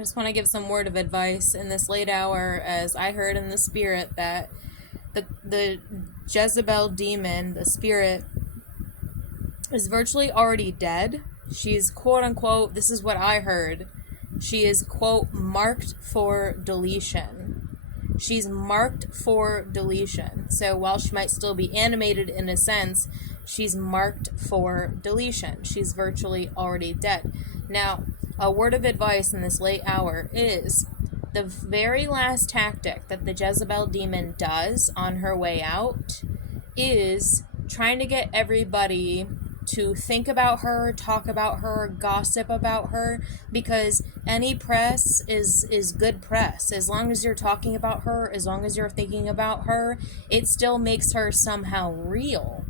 just want to give some word of advice in this late hour, as I heard in the spirit that the Jezebel demon, the spirit, is virtually already dead. She's quote unquote, this is what I heard, she is quote marked for deletion. She's marked for deletion. So while she might still be animated in a sense, she's marked for deletion. She's virtually already dead. Now, a word of advice in this late hour is the very last tactic that the Jezebel demon does on her way out is trying to get everybody to think about her, talk about her, gossip about her, because any press is good press. As long as you're talking about her, as long as you're thinking about her, it still makes her somehow real.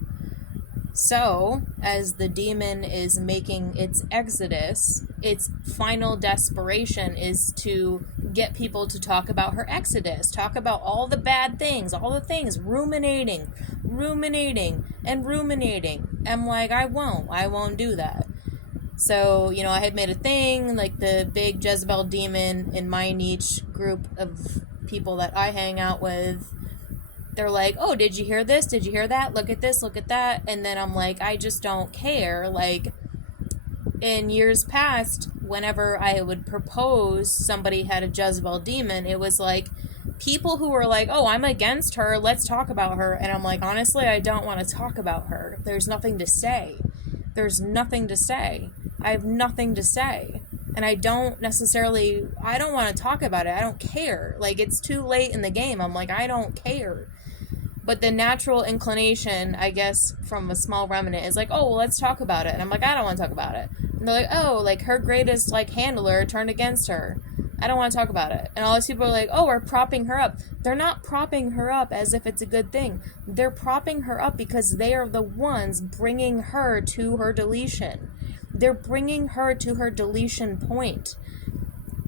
So, as the demon is making its exodus, its final desperation is to get people to talk about her exodus, talk about all the bad things, all the things, ruminating, and ruminating. I'm like, I won't do that. So, I had made a thing, like the big Jezebel demon in my niche group of people that I hang out with. They're like, oh, did you hear this? Did you hear that? Look at this, look at that. And then I'm like, I just don't care. Like, in years past, whenever I would propose somebody had a Jezebel demon, it was like people who were like, oh, I'm against her, let's talk about her. And I'm like, honestly, I don't want to talk about her. There's nothing to say. I have nothing to say. And I don't want to talk about it. I don't care. Like, it's too late in the game. I'm like, I don't care. But the natural inclination, I guess, from a small remnant is like, oh, well, let's talk about it. And I'm like, I don't want to talk about it. And they're like, oh, like her greatest, like, handler turned against her. I don't want to talk about it. And all these people are like, oh, we're propping her up. They're not propping her up as if it's a good thing. They're propping her up because they are the ones bringing her to her deletion. They're bringing her to her deletion point.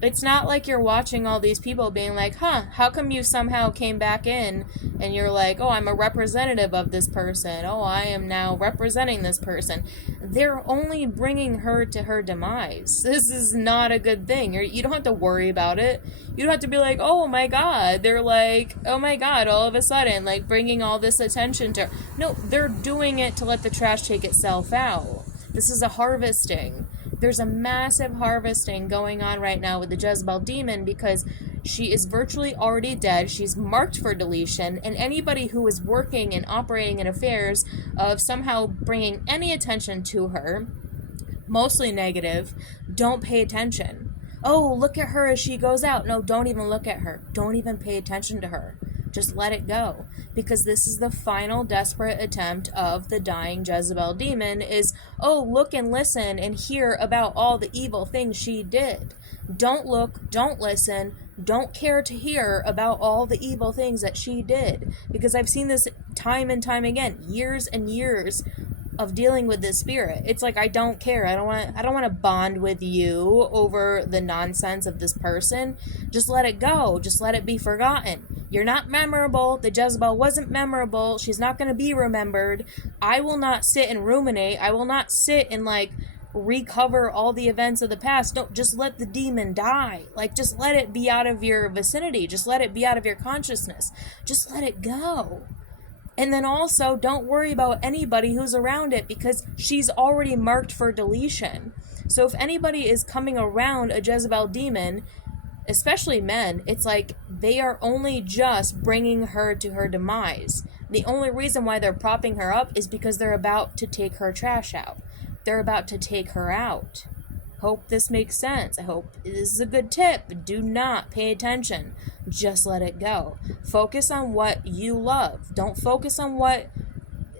It's not like you're watching all these people being like, how come you somehow came back in and you're like, oh, I'm a representative of this person. Oh, I am now representing this person. They're only bringing her to her demise. This is not a good thing. You don't have to worry about it. You don't have to be like, oh my God. They're like, oh my God, all of a sudden, like bringing all this attention to her. No, they're doing it to let the trash take itself out. This is a harvesting. There's a massive harvesting going on right now with the Jezebel demon because she is virtually already dead. She's marked for deletion, and anybody who is working and operating in affairs of somehow bringing any attention to her, mostly negative, don't pay attention. Oh, look at her as she goes out. No, don't even look at her. Don't even pay attention to her. Just let it go, because this is the final desperate attempt of the dying Jezebel demon is, oh, look and listen and hear about all the evil things she did. Don't look, don't listen, don't care to hear about all the evil things that she did, because I've seen this time and time again, years and years of dealing with this spirit. It's like, I don't care. I don't want to bond with you over the nonsense of this person. Just let it go. Just let it be forgotten. You're not memorable. The Jezebel wasn't memorable. She's not going to be remembered. I will not sit and ruminate. I will not sit and recover all the events of the past. No, just let the demon die. Just let it be out of your vicinity. Just let it be out of your consciousness. Just let it go. And then also, don't worry about anybody who's around it, because she's already marked for deletion. So if anybody is coming around a Jezebel demon, especially men, it's like they are only just bringing her to her demise. The only reason why they're propping her up is because they're about to take her trash out. They're about to take her out. Hope this makes sense. I hope this is a good tip. Do not pay attention. Just let it go. Focus on what you love. Don't focus on what,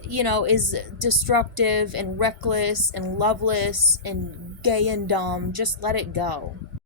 is destructive and reckless and loveless and gay and dumb. Just let it go.